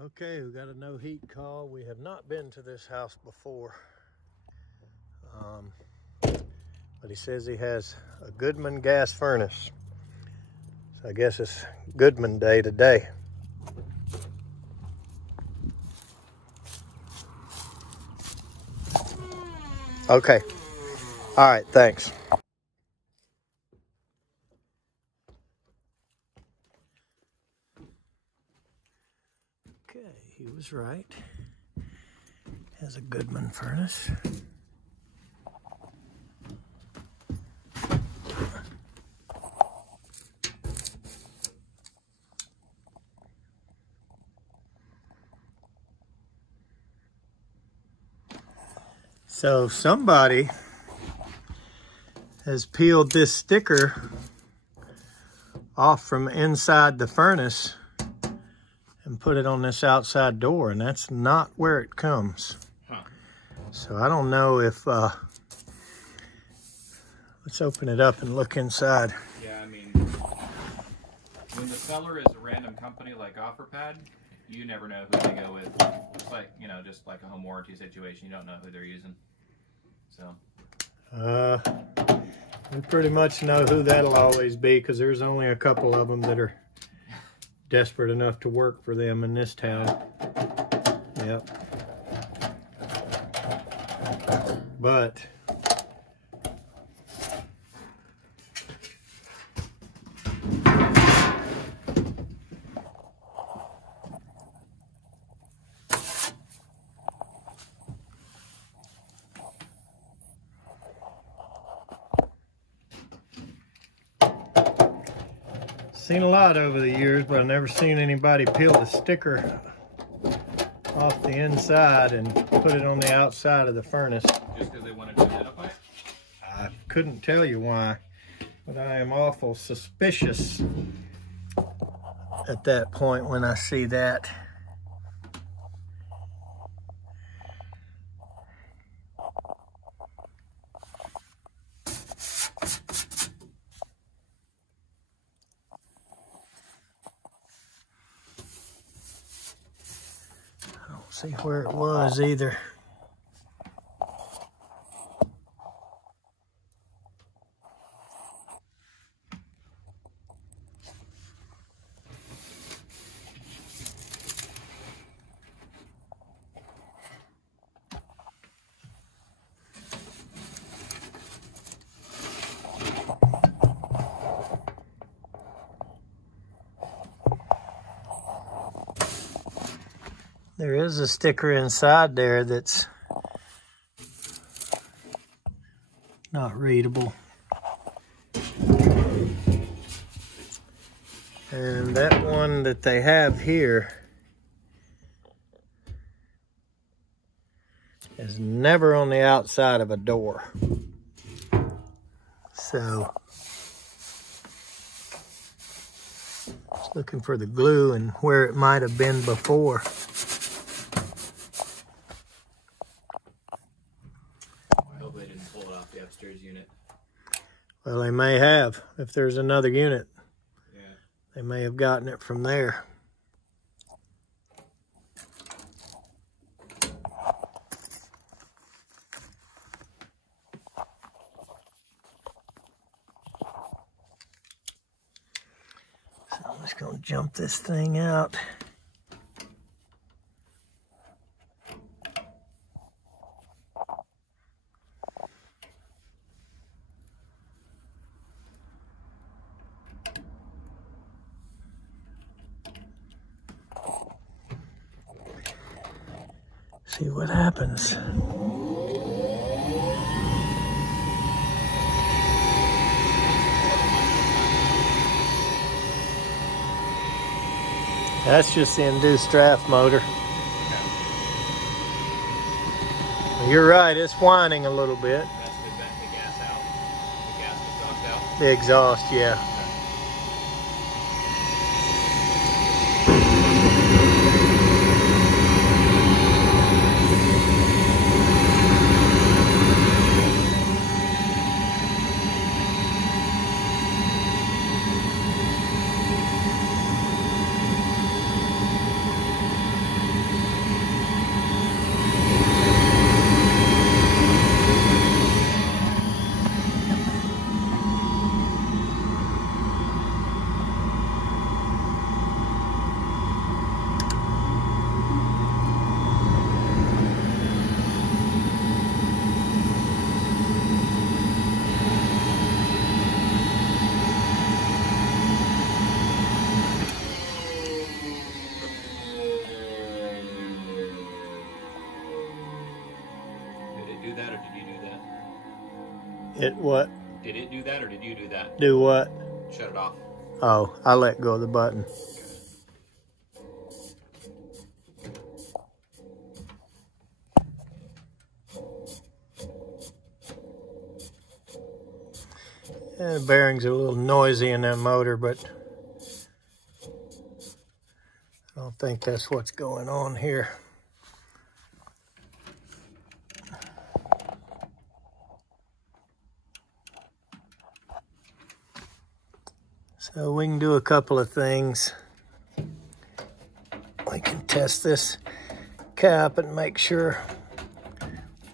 Okay, we got a no heat call. We have not been to this house before. But he says he has a Goodman Gas Furnace. So I guess it's Goodman Day today. Okay. All right, thanks. Okay, he was right. Has a Goodman furnace. So somebody has peeled this sticker off from inside the furnace and put it on this outside door, and that's not where it comes. Huh. So I don't know if, let's open it up and look inside. Yeah, I mean, when the seller is a random company like OfferPad, you never know who they go with. It's like, you know, just like a home warranty situation, you don't know who they're using. So. We pretty much know who that'll always be, because there's only a couple of them that are desperate enough to work for them in this town. Yep. But seen a lot over the years, but I've never seen anybody peel the sticker off the inside and put it on the outside of the furnace. Just because they wanted to identify it? I couldn't tell you why, but I am awful suspicious at that point when I see that. See where it was either. There is a sticker inside there that's not readable. And that one that they have here is never on the outside of a door. So, just looking for the glue and where it might have been before. Upstairs unit. Well, they may have. If there's another unit, yeah, they may have gotten it from there. So I'm just going to jump this thing out. See what happens. That's just the induced draft motor. You're right, it's whining a little bit. That's to vent the gas out. The gas exhaust out. The exhaust, yeah. It what? Did it do that or did you do that? Do what? Shut it off. Oh, I let go of the button. Yeah, the bearings are a little noisy in that motor, but I don't think that's what's going on here. So we can do a couple of things. We can test this cap and make sure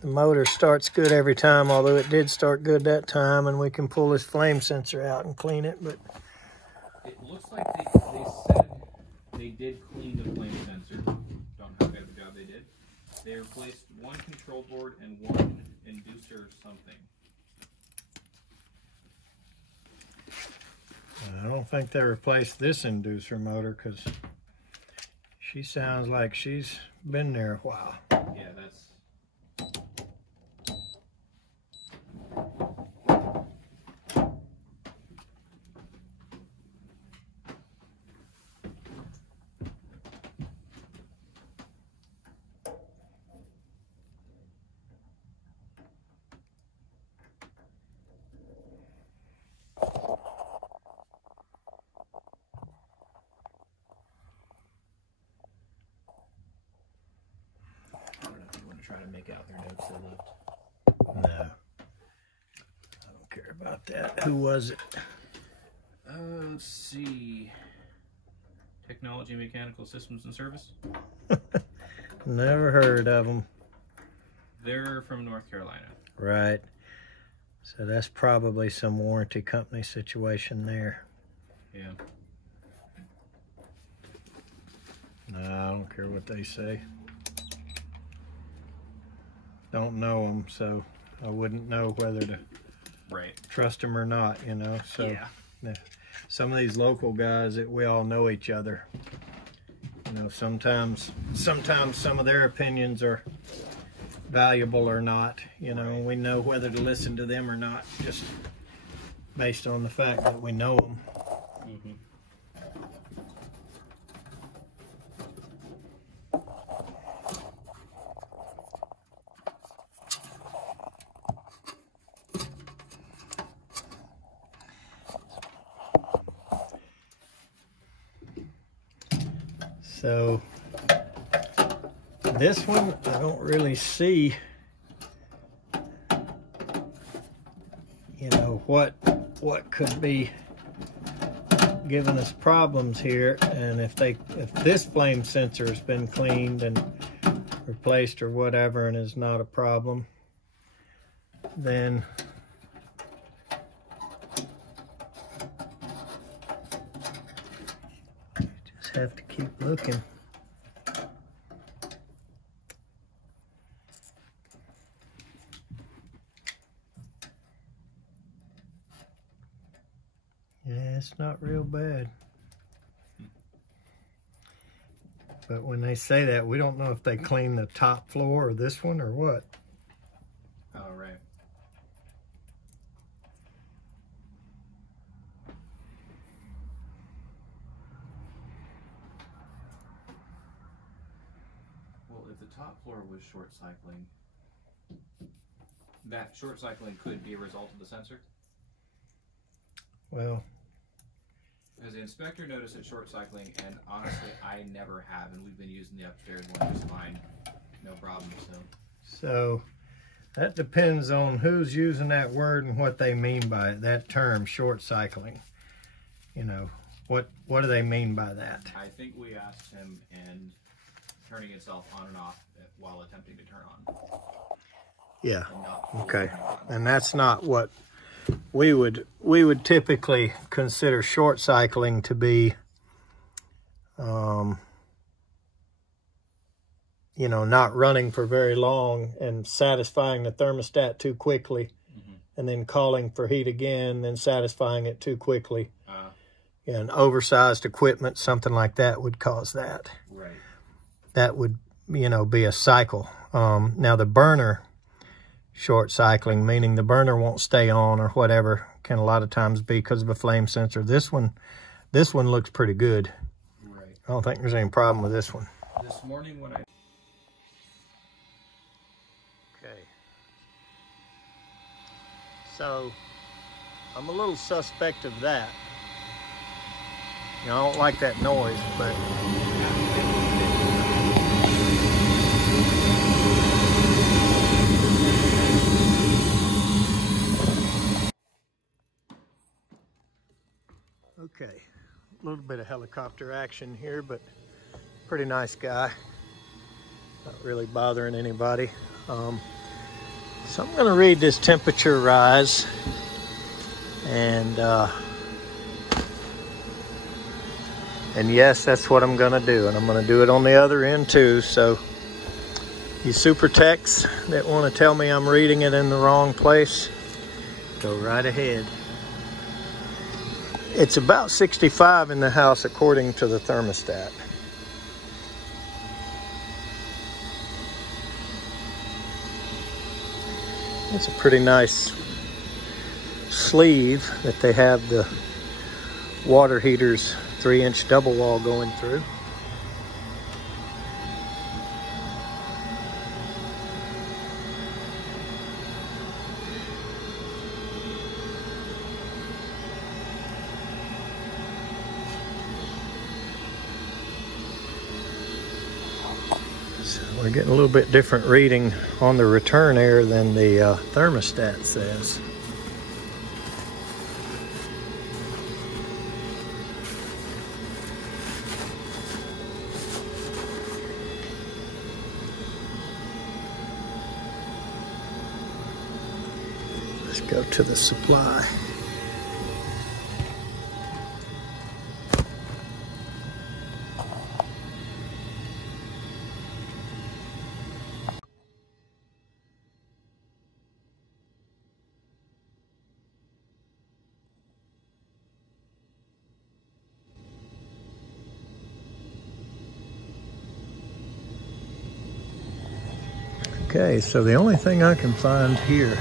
the motor starts good every time, although it did start good that time, and we can pull this flame sensor out and clean it. But it looks like they said they did clean the flame sensor. Don't know how good of a job they did. They replaced one control board and one inducer something. I don't think they replaced this inducer motor because she sounds like she's been there a while. Yeah, that's... try to make out their notes they left. No, I don't care about that. Who was it? Let's see. Technology, Mechanical Systems and Service. Never heard of them. They're from North Carolina. Right. So that's probably some warranty company situation there. Yeah. No, I don't care what they say. Don't know them, so I wouldn't know whether to trust them or not, you know. So yeah. Some of these local guys, we all know each other. You know, sometimes some of their opinions are valuable or not. You know, we know whether to listen to them or not, just based on the fact that we know them. Mm-hmm. So this one, I don't really see, you know, what could be giving us problems here. And if this flame sensor has been cleaned and replaced or whatever and is not a problem, then just have to keep looking. Yeah, it's not real bad. But when they say that, we don't know if they clean the top floor or this one or what. Oh, right. Well, if the top floor was short cycling, that short cycling could be a result of the sensor? Well, as the inspector noticed it short cycling, and honestly, I never have, and we've been using the upstairs one just fine, no problem. So that depends on who's using that word and what they mean by it, that term, short cycling. You know, what do they mean by that? I think we asked him, and turning itself on and off while attempting to turn on. Yeah. Okay. And that's not what we would typically consider short cycling to be, you know, not running for very long and satisfying the thermostat too quickly, and then calling for heat again, then satisfying it too quickly. And oversized equipment, something like that would cause that. Right. That would, you know, be a cycle. Now the burner short cycling, meaning the burner won't stay on or whatever. Can a lot of times be because of a flame sensor. This one looks pretty good. Right. I don't think there's any problem with this one. This morning when I... Okay. So, I'm a little suspect of that. You know, I don't like that noise, but... Okay, a little bit of helicopter action here, but pretty nice guy. Not really bothering anybody. So I'm going to read this temperature rise, and yes, that's what I'm going to do, and I'm going to do it on the other end too. So you super techs that want to tell me I'm reading it in the wrong place, go right ahead. It's about 65 in the house according to the thermostat. It's a pretty nice sleeve that they have the water heater's 3-inch double wall going through. We're getting a little bit different reading on the return air than the thermostat says. Let's go to the supply. Okay, so the only thing I can find here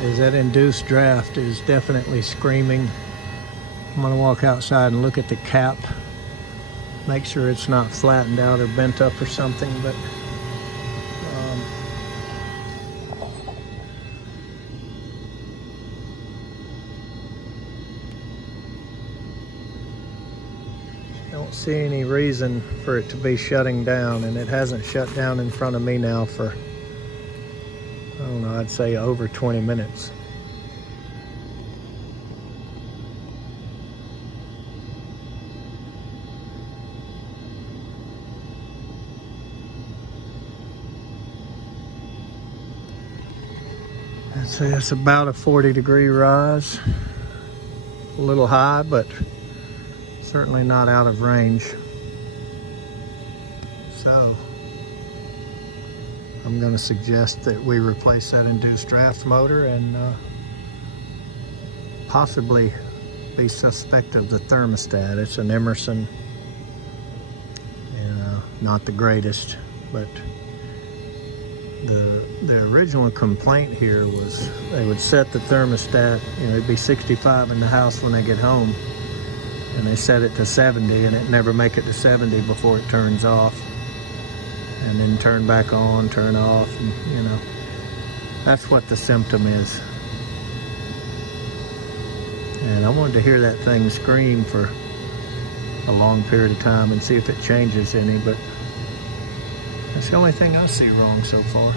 is that induced draft is definitely screaming. I'm gonna walk outside and look at the cap, make sure it's not flattened out or bent up or something, but don't see any reason for it to be shutting down, and it hasn't shut down in front of me now for, I don't know, I'd say over 20 minutes. I'd say that's about a 40-degree rise. A little high, but certainly not out of range. So I'm going to suggest that we replace that induced draft motor and possibly be suspect of the thermostat. It's an Emerson, not the greatest, but the original complaint here was they would set the thermostat, it'd be 65 in the house when they get home, and they set it to 70, and it never make it to 70 before it turns off, and then turn back on, turn off, and that's what the symptom is. And I wanted to hear that thing scream for a long period of time and see if it changes any, but that's the only thing I see wrong so far.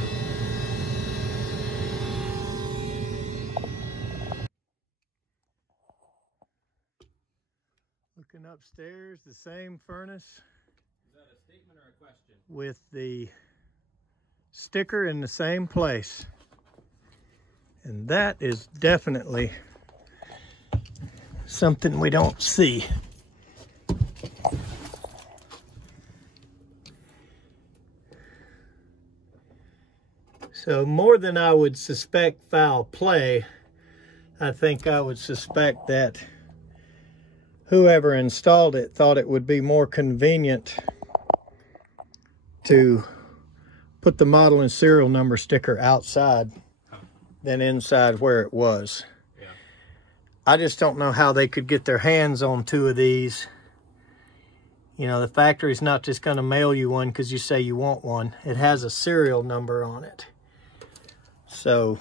Looking upstairs, the same furnace. Is that a statement or a question? With the sticker in the same place. And that is definitely something we don't see. So more than I would suspect foul play, I think I would suspect that whoever installed it thought it would be more convenient to put the model and serial number sticker outside than inside where it was. Yeah. I just don't know how they could get their hands on two of these. You know, the factory's not just going to mail you one because you say you want one. It has a serial number on it. So,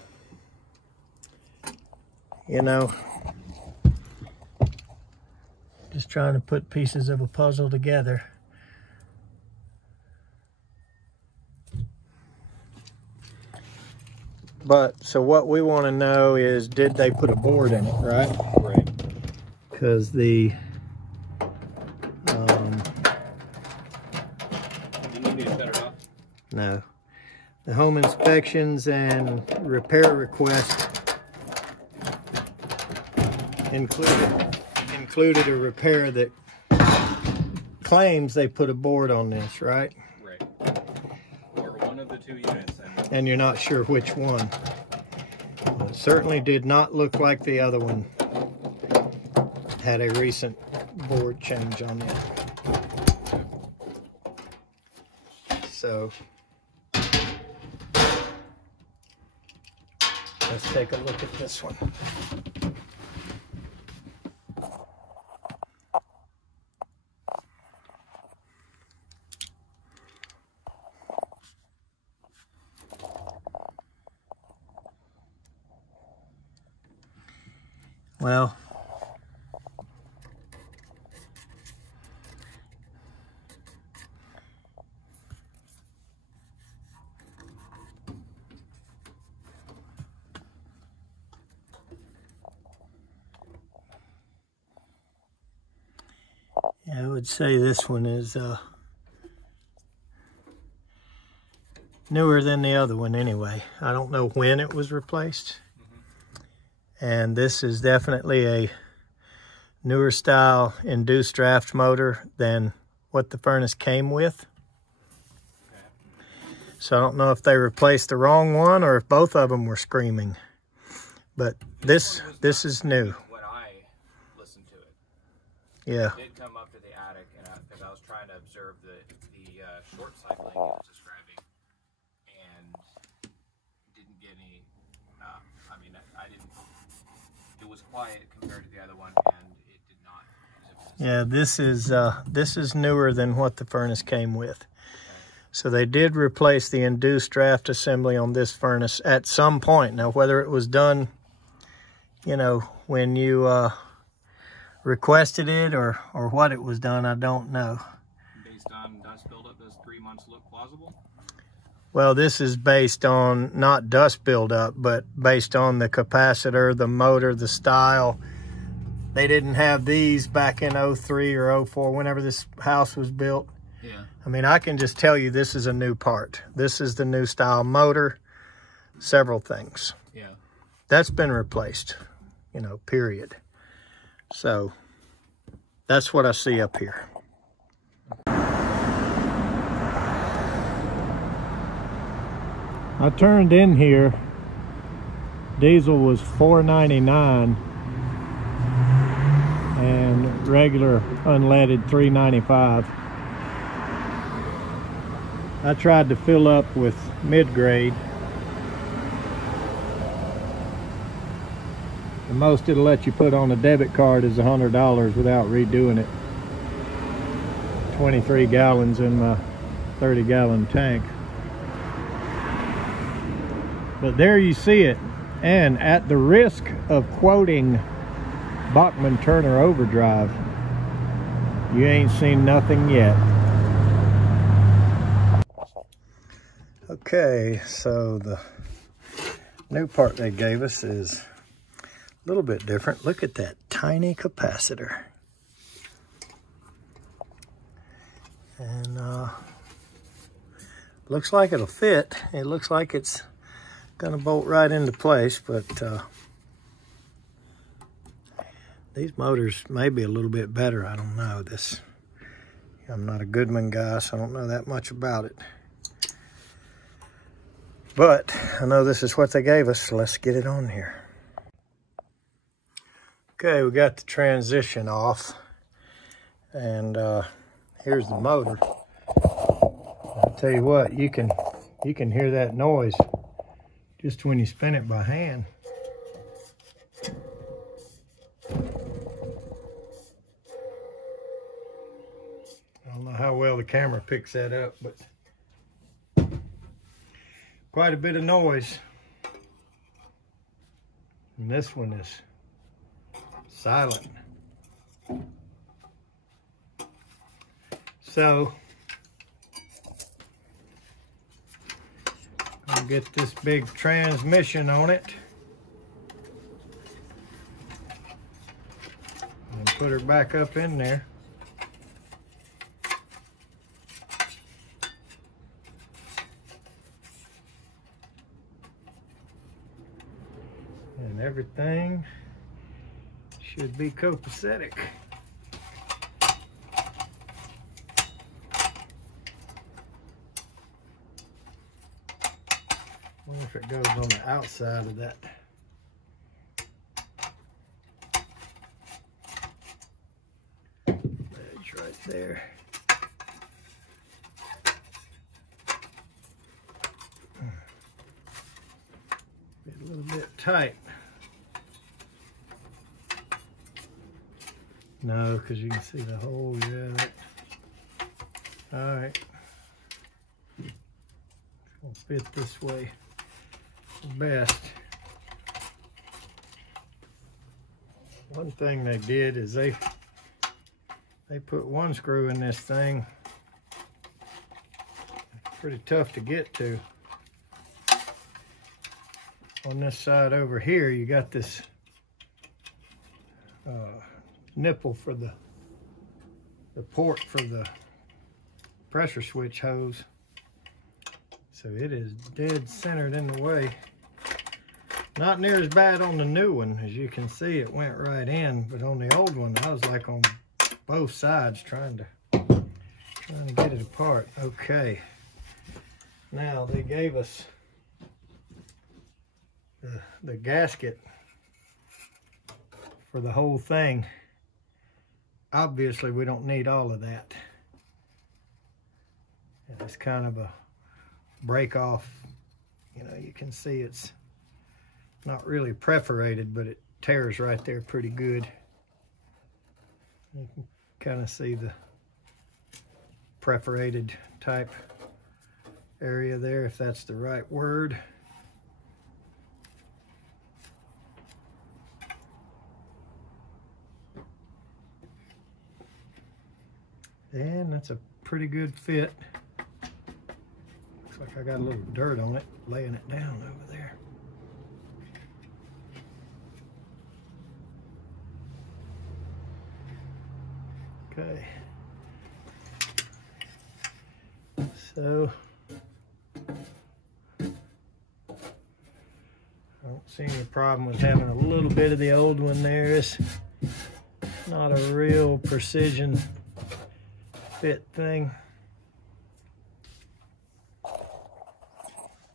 you know, just trying to put pieces of a puzzle together. But, so what we want to know is, did they put a board in it, right? Right. Because the... You need me to shut it off? No. The home inspections and repair request included a repair that claims they put a board on this, right? Right. Or one of the two units. And you're not sure which one. It certainly did not look like the other one had a recent board change on it. So let's take a look at this one. Well, I would say this one is newer than the other one anyway. I don't know when it was replaced. And this is definitely a newer style induced draft motor than what the furnace came with. So I don't know if they replaced the wrong one or if both of them were screaming. But this is new. When I listened to it, yeah. I did come up to the attic because I was trying to observe the short cycling it was describing, and didn't get any. I mean, I didn't. It was quiet compared to the other one, and it did not. Yeah, this is newer than what the furnace came with. So they did replace the induced draft assembly on this furnace at some point. Now, whether it was done, you know, when you requested it or what it was done, I don't know. Based on dust buildup, does 3 months look plausible? Well, this is based on not dust buildup, but based on the capacitor, the motor, the style. They didn't have these back in 03 or 04, whenever this house was built. Yeah. I mean, I can just tell you this is a new part. This is the new style motor, several things. Yeah. That's been replaced, you know, period. So that's what I see up here. I turned in here, diesel was $4.99 and regular unleaded $3.95. I tried to fill up with mid-grade. The most it'll let you put on a debit card is $100 without redoing it. 23 gallons in my 30-gallon tank. But there you see it. And at the risk of quoting Bachman Turner Overdrive, you ain't seen nothing yet. Okay, so the new part they gave us is a little bit different. Look at that tiny capacitor. And looks like it'll fit. It looks like it's gonna bolt right into place, but these motors may be a little bit better. I don't know. I'm not a Goodman guy, so I don't know that much about it. But I know this is what they gave us, so let's get it on here. Okay, we got the transition off, and here's the motor. I'll tell you what, you can You can hear that noise just when you spin it by hand. I don't know how well the camera picks that up, but quite a bit of noise. And this one is silent. So, I'll get this big transmission on it and put her back up in there. And everything should be copacetic. I wonder if it goes on the outside of that. Ledge right there. Be a little bit tight. No, because you can see the hole. Yeah. All right. It's gonna fit this way best. One thing they did is they put one screw in this thing. It's pretty tough to get to. On this side over here, you got this nipple for the port for the pressure switch hose. So it is dead centered in the way. Not near as bad on the new one. As you can see, it went right in, but on the old one, I was like on both sides trying to get it apart. Okay. Now they gave us the gasket for the whole thing. Obviously, we don't need all of that. And it's kind of a break off. You know, you can see it's not really perforated, but it tears right there pretty good. You can kind of see the perforated type area there, if that's the right word. And that's a pretty good fit. Looks like I got a little dirt on it, laying it down over there. Okay. So, I don't see any problem with having a little bit of the old one there. It's not a real precision fit thing.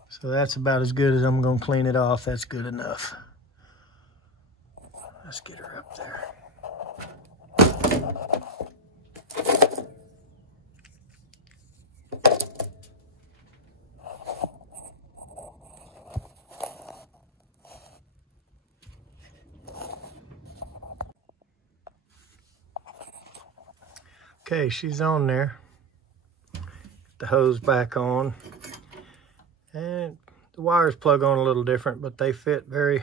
So that's about as good as I'm going to clean it off. That's good enough. Let's get her up there. Okay, she's on there. Get the hose back on. And the wires plug on a little different, but they fit very,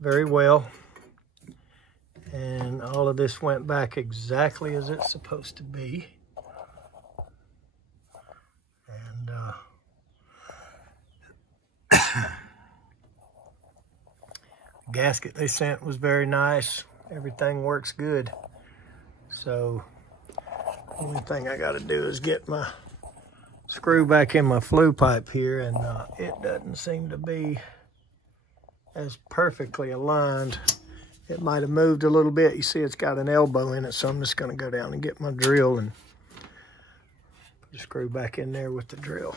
very well. And all of this went back exactly as it's supposed to be. And the gasket they sent was very nice. Everything works good. So the only thing I got to do is get my screw back in my flue pipe here, and it doesn't seem to be as perfectly aligned. It might have moved a little bit. You see it's got an elbow in it, so I'm just going to go down and get my drill and put the screw back in there with the drill.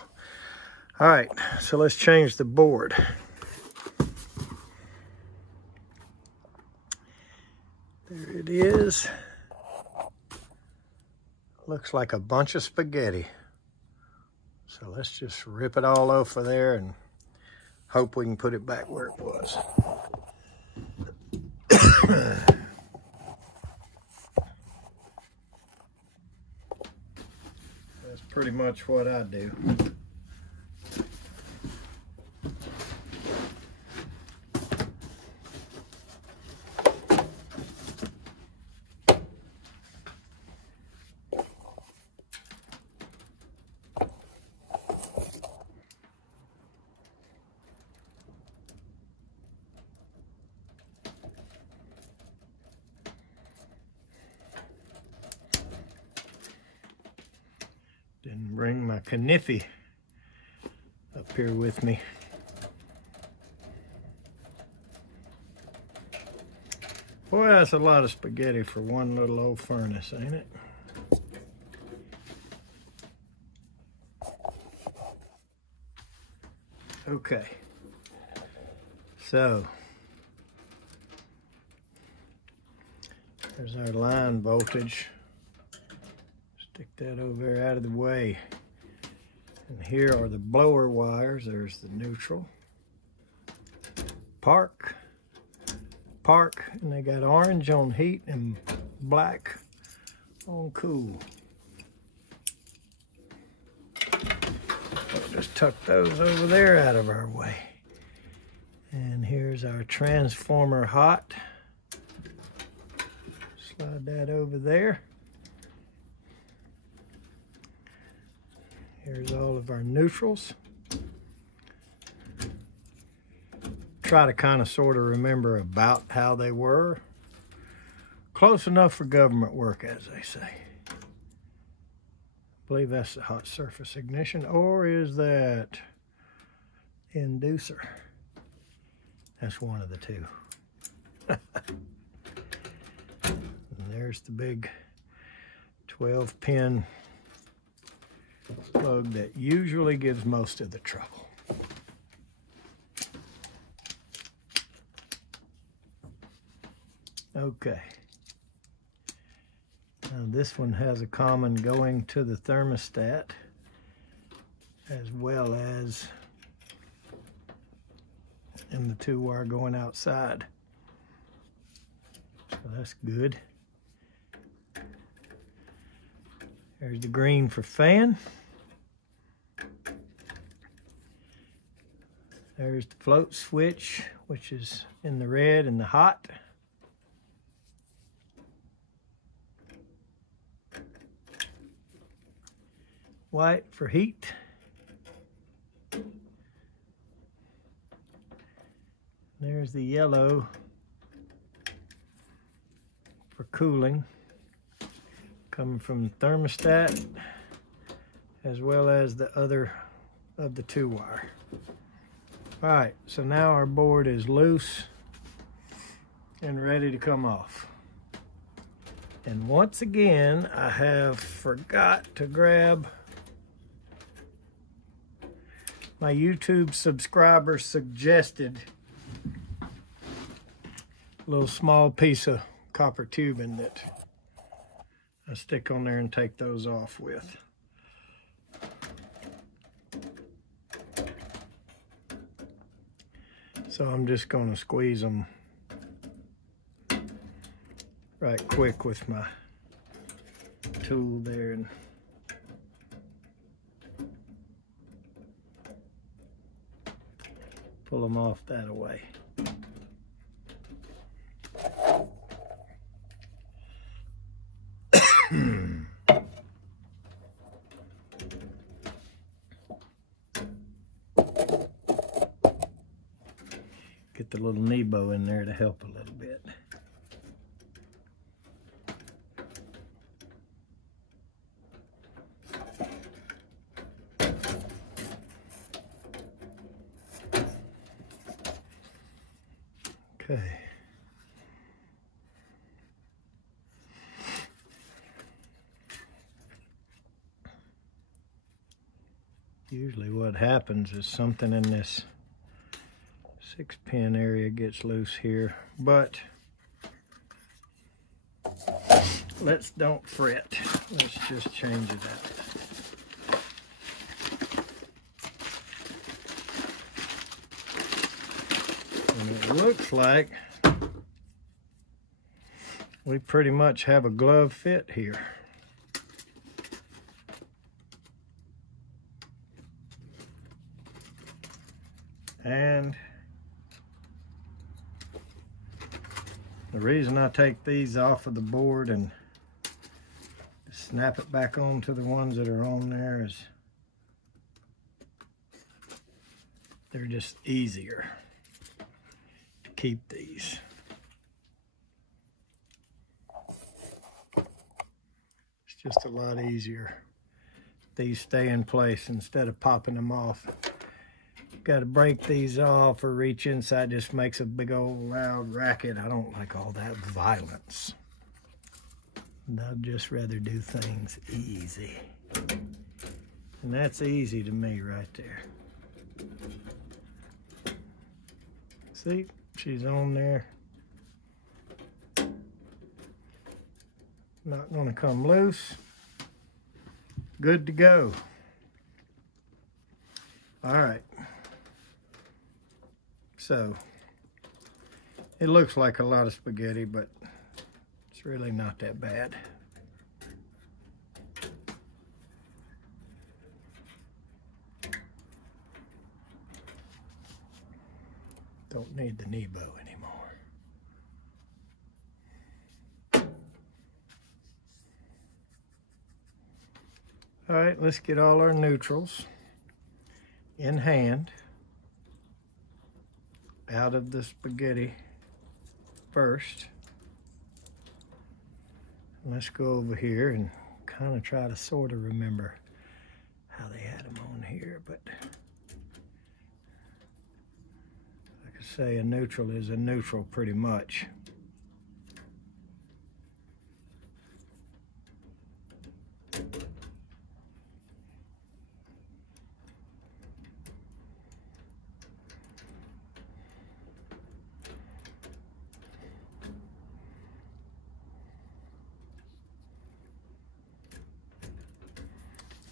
All right, so let's change the board. There it is. Looks like a bunch of spaghetti. So let's just rip it all off of there and hope we can put it back where it was. That's pretty much what I do. Didn't bring my kniffy up here with me. Boy, that's a lot of spaghetti for one little old furnace, ain't it? Okay, so there's our line voltage. Stick that over there out of the way. And here are the blower wires. There's the neutral. Park, and they got orange on heat and black on cool. I'll just tuck those over there out of our way. And here's our transformer hot. Slide that over there. Here's all of our neutrals. Try to kind of sort of remember about how they were. Close enough for government work, as they say. I believe that's the hot surface ignition, or is that inducer? That's one of the two. And there's the big 12-pin plug that usually gives most of the trouble. Okay. Now this one has a common going to the thermostat as well as in the 2-wire going outside. So that's good. There's the green for fan. There's the float switch, which is in the red and the hot. White for heat. There's the yellow for cooling, coming from the thermostat as well as the other of the 2-wire. All right, so now our board is loose and ready to come off. And once again, I have forgot to grab my YouTube subscriber suggested little small piece of copper tubing that I stick on there and take those off with. So I'm just going to squeeze them right quick with my tool there and pull them off that way. Get the little Nebo in there to help a little bit. Okay. Usually what happens is something in this 6-pin area gets loose here, but don't fret. Let's just change it out. looks like we pretty much have a glove fit here. And the reason I take these off of the board and snap it back onto the ones that are on there is they're just easier to keep these. It's just a lot easier. These stay in place instead of popping them off. Got to break these off or reach inside, just makes a big old loud racket. I don't like all that violence. I'd just rather do things easy. And that's easy to me right there. See, she's on there. Not gonna come loose. Good to go. All right. So, it looks like a lot of spaghetti, but it's really not that bad. Don't need the Nebo anymore. All right, let's get all our neutrals in hand out of the spaghetti first. Let's go over here and kind of try to sort of remember how they had them on here, but like I say, a neutral is a neutral pretty much.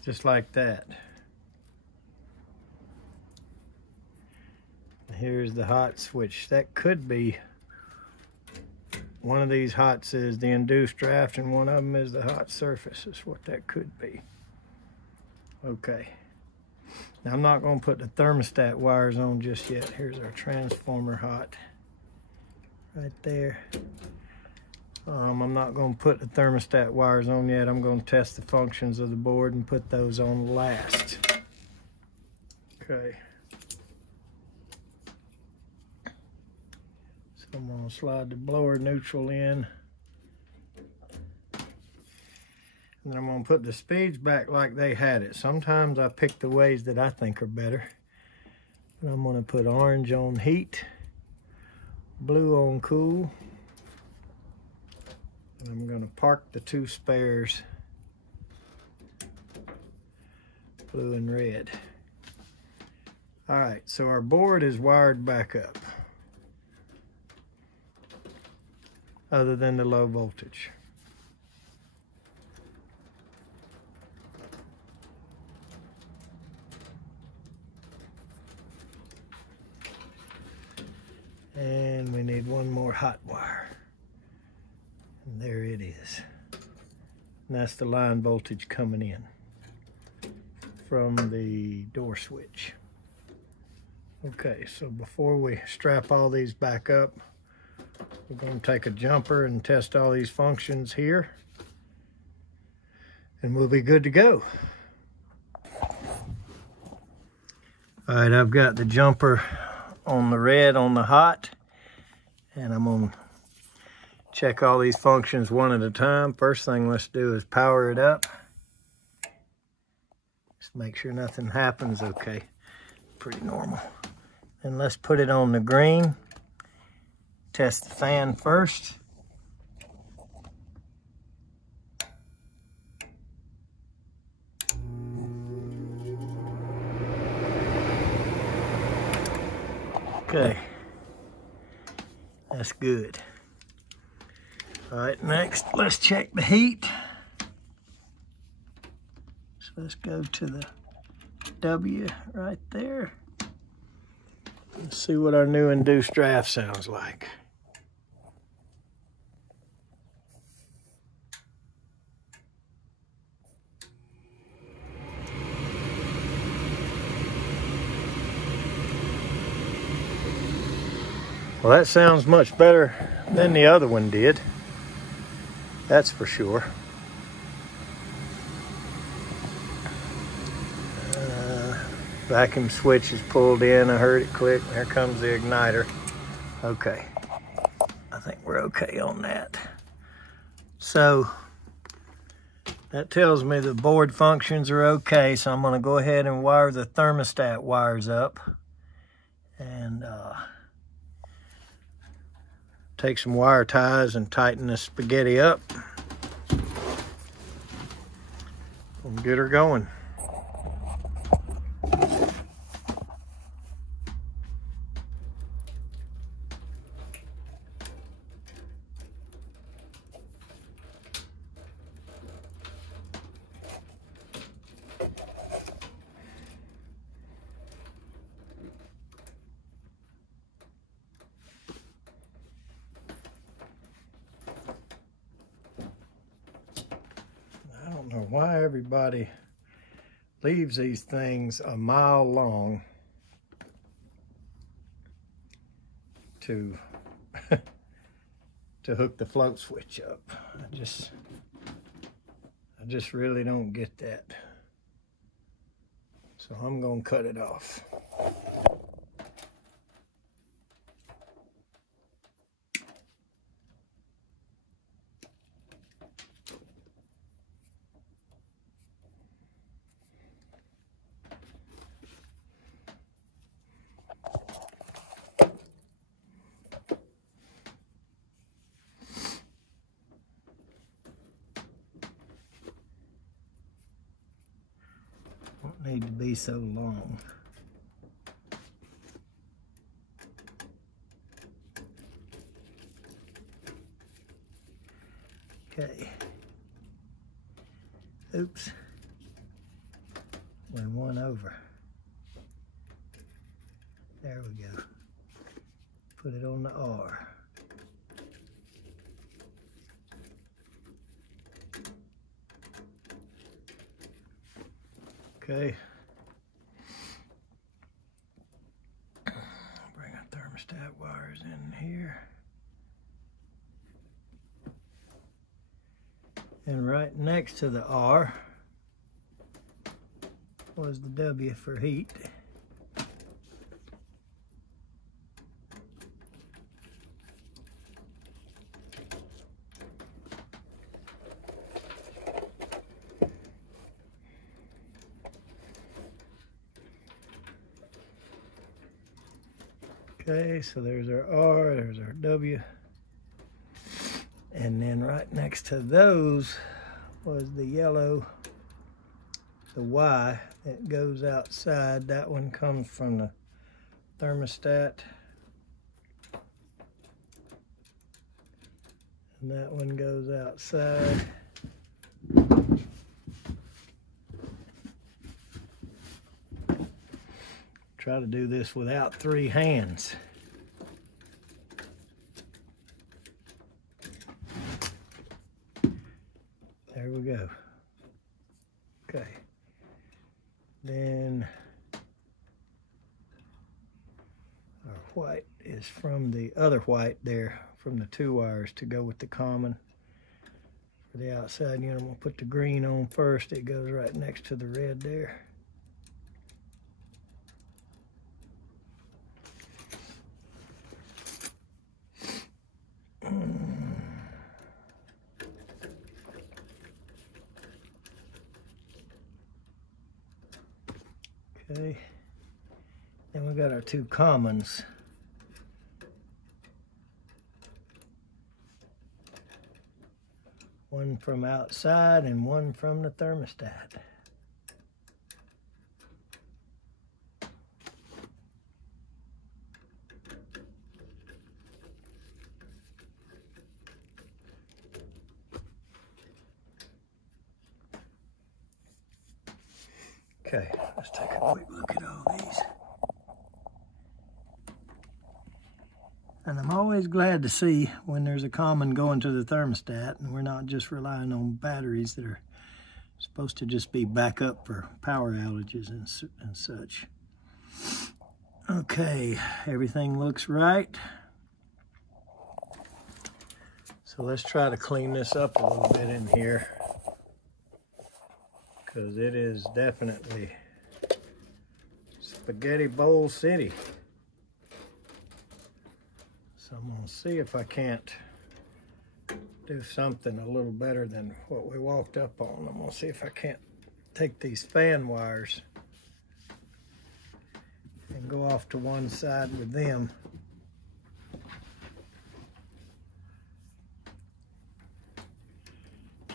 Just like that. Here's the hot switch. That could be one of these hots is the induced draft and one of them is the hot surface. Is what that could be. Okay. Now I'm not going to put the thermostat wires on just yet. Here's our transformer hot right there. I'm not going to put the thermostat wires on yet. I'm going to test the functions of the board and put those on last. Okay. So I'm going to slide the blower neutral in. And then I'm going to put the speeds back like they had it. Sometimes I pick the ways that I think are better. But I'm going to put orange on heat, blue on cool. I'm going to park the two spares, blue and red. All right, so our board is wired back up, other than the low voltage. And we need one more hot wire. And there it is. And that's the line voltage coming in from the door switch. Okay, so before we strap all these back up, we're going to take a jumper and test all these functions here. And we'll be good to go. All right, I've got the jumper on the red on the hot. And I'm going to check all these functions one at a time. First thing let's do is power it up. Just make sure nothing happens. Okay, pretty normal. And let's put it on the green. Test the fan first. Okay, that's good. All right, next, let's check the heat. So let's go to the W right there. Let's see what our new induced draft sounds like. Well, that sounds much better than the other one did. That's for sure. Vacuum switch is pulled in. I heard it click. There comes the igniter. Okay. I think we're okay on that. So that tells me the board functions are okay. So I'm going to go ahead and wire the thermostat wires up and take some wire ties and tighten the spaghetti up and get her going. I don't know why everybody leaves these things a mile long to to hook the float switch up. I just really don't get that. So I'm gonna cut it off. Don't need to be so long. Okay. Oops. Went one over. There we go. Put it on the R. Okay. Bring our thermostat wires in here. And right next to the R was the W for heat. Okay, so there's our R, there's our W. And then right next to those was the yellow, the Y that goes outside. That one comes from the thermostat. And that one goes outside. Try to do this without three hands. There we go. Okay. Then our white is from the other white there, from the two wires to go with the common. For the outside unit, we'll put the green on first. It goes right next to the red there. Okay, then we got our two commons. One from outside and one from the thermostat. Okay, let's take a quick look at all these. And I'm always glad to see when there's a common going to the thermostat and we're not just relying on batteries that are supposed to just be backup for power outages and such. Okay, everything looks right. So let's try to clean this up a little bit in here, because it is definitely spaghetti bowl city. So I'm gonna see if I can't do something a little better than what we walked up on. I'm gonna see if I can't take these fan wires and go off to one side with them.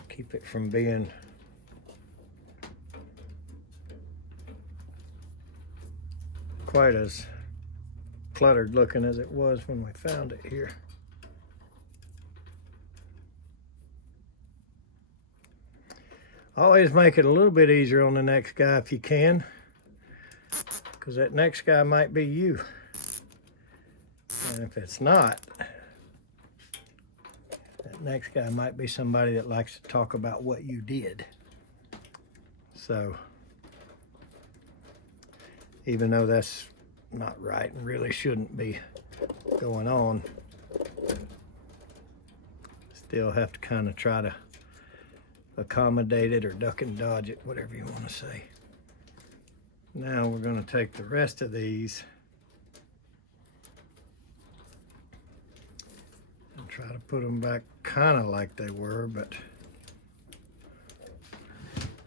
Keep it from being quite as cluttered looking as it was when we found it here. Always make it a little bit easier on the next guy if you can, because that next guy might be you. And if it's not, that next guy might be somebody that likes to talk about what you did. So, even though that's not right and really shouldn't be going on, still have to kind of try to accommodate it or duck and dodge it, whatever you want to say. Now we're going to take the rest of these and try to put them back kind of like they were, but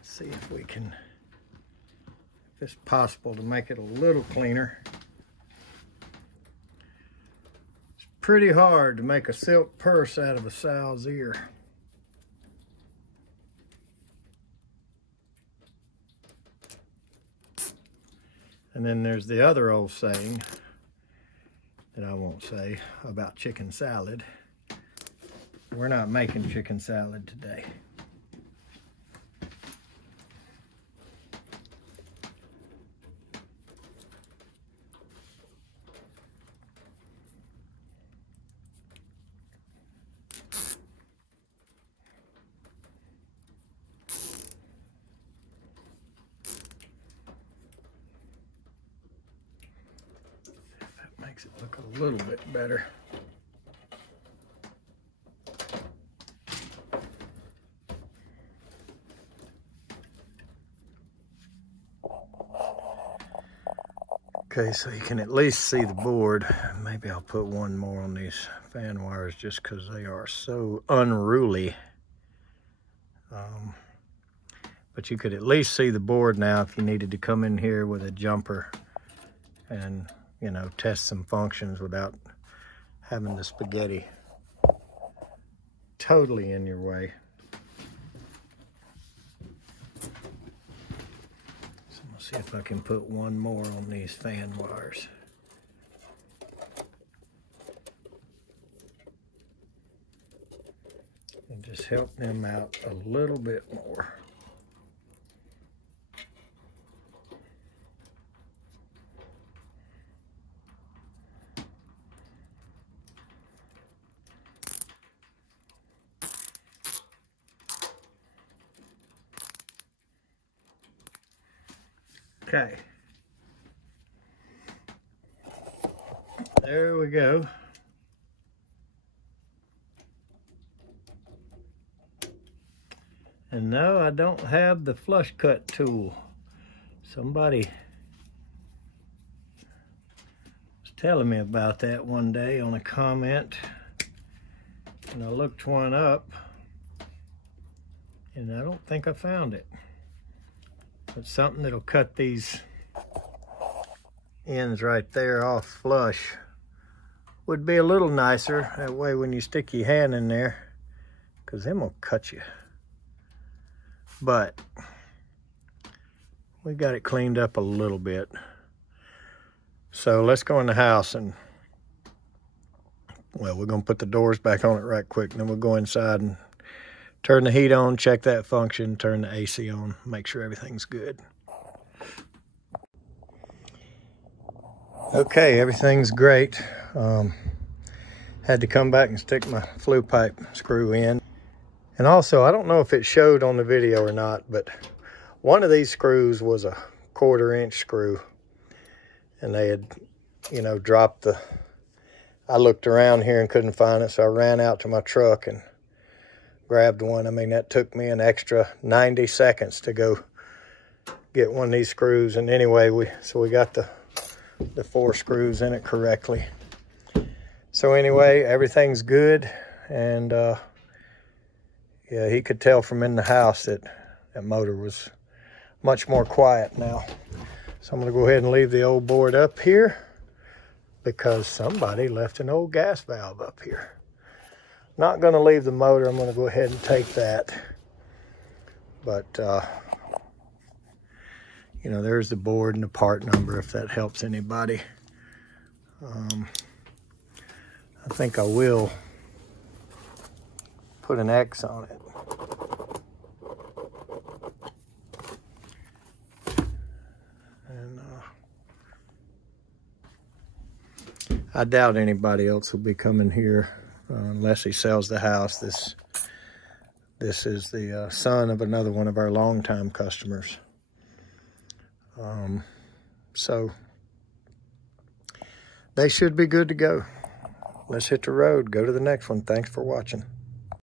see if we can, if it's possible to make it a little cleaner. It's pretty hard to make a silk purse out of a sow's ear. And then there's the other old saying that I won't say about chicken salad. We're not making chicken salad today. Makes it look a little bit better. Okay, so you can at least see the board. Maybe I'll put one more on these fan wires just because they are so unruly. But you could at least see the board now if you needed to come in here with a jumper and, you know, test some functions without having the spaghetti totally in your way. So I'm gonna see if I can put one more on these fan wires. And just help them out a little bit more. Okay, there we go. And no, I don't have the flush cut tool. Somebody was telling me about that one day on a comment, and I looked one up, and I don't think I found it. But something that'll cut these ends right there off flush would be a little nicer. That way when you stick your hand in there, because them will cut you. But we got it cleaned up a little bit. So let's go in the house and, well, we're gonna put the doors back on it right quick, and then we'll go inside and turn the heat on, check that function, turn the AC on, make sure everything's good. Okay, everything's great. Had to come back and stick my flue pipe screw in. And also, I don't know if it showed on the video or not, but one of these screws was a 1/4 inch screw. And they had, you know, dropped the... I looked around here and couldn't find it, so I ran out to my truck and grabbed one. I mean, that took me an extra 90 seconds to go get one of these screws. And anyway, we got the 4 screws in it correctly. So anyway, everything's good. And yeah, he could tell from in the house that that motor was much more quiet now. So I'm gonna go ahead and leave the old board up here because somebody left an old gas valve up here. Not gonna leave the motor, I'm gonna go ahead and take that. But, you know, there's the board and the part number if that helps anybody. I think I will put an X on it. And I doubt anybody else will be coming here unless he sells the house. This is the son of another one of our longtime customers. So they should be good to go. Let's hit the road, go to the next one. Thanks for watching.